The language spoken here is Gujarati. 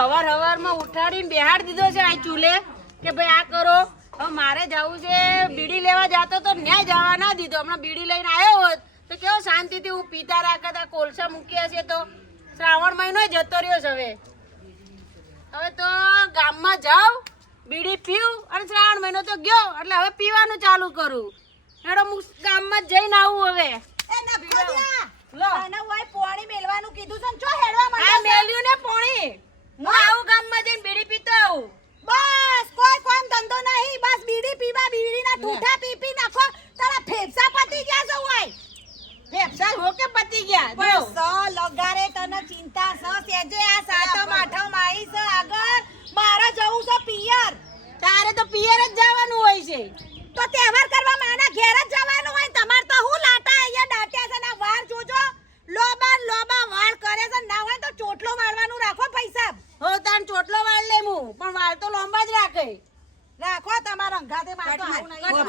હવારમાં ઉઠાડીને બેહાડ દીધો છે આ ચૂલે કે ભાઈ આ કરો. હવે મારે જવું છે બીડી લેવા જતો તો ન્યાય જવા ના દીધો. હમણાં બીડી લઈને આવ્યો હોત તો કેવો શાંતિથી હું પીતા રાખત. આ કોલસા મૂક્યા છે તો શ્રાવણ મહિનો જતો રહ્યો છે. હવે તો ગામમાં જાઉં બીડી પીવું અને શ્રાવણ મહિનો તો ગયો એટલે હવે પીવાનું ચાલુ કરું. હેડો હું ગામમાં જઈને આવું હવે. પોણી મેલવાનું કીધું છે ચો હેડવા માંડે આ મેલ્યું ને પોણી. હું આવું ગામમાં જઈને બીડી પીતો આવું. બસ કોઈ કોમ ધંધો નહીં. બસ બીડી પીવા બીડીના ઠૂઠા પી પી નાખો. તારા ફેફસા પતી ગયા છે ઓય. ફેફસા હોકે પતી ગયા. જો બસ લગારે તને ચિંતા છે સેજે આ સાતમ આઠમ આવી છે આગળ. મારે જવું છે પિયર. તારે તો પિયર જ જવાનું હોય છે. તો તહેવાર કરવા માના ઘેર જ જવાનું હોય. તમાર તો હું લાટા અહીંયા દાટ્યા છે ના વાર જોજો. લોબા વાળ કરે છે ના હોય તો ચોટલો વાળવાનું રાખો પૈસા. હો તાન ચોટલો વાળ લે હું પણ વાળ તો લાંબા જ રાખે. રાખો તમારા અંગાતે માર તો આવું નહીં.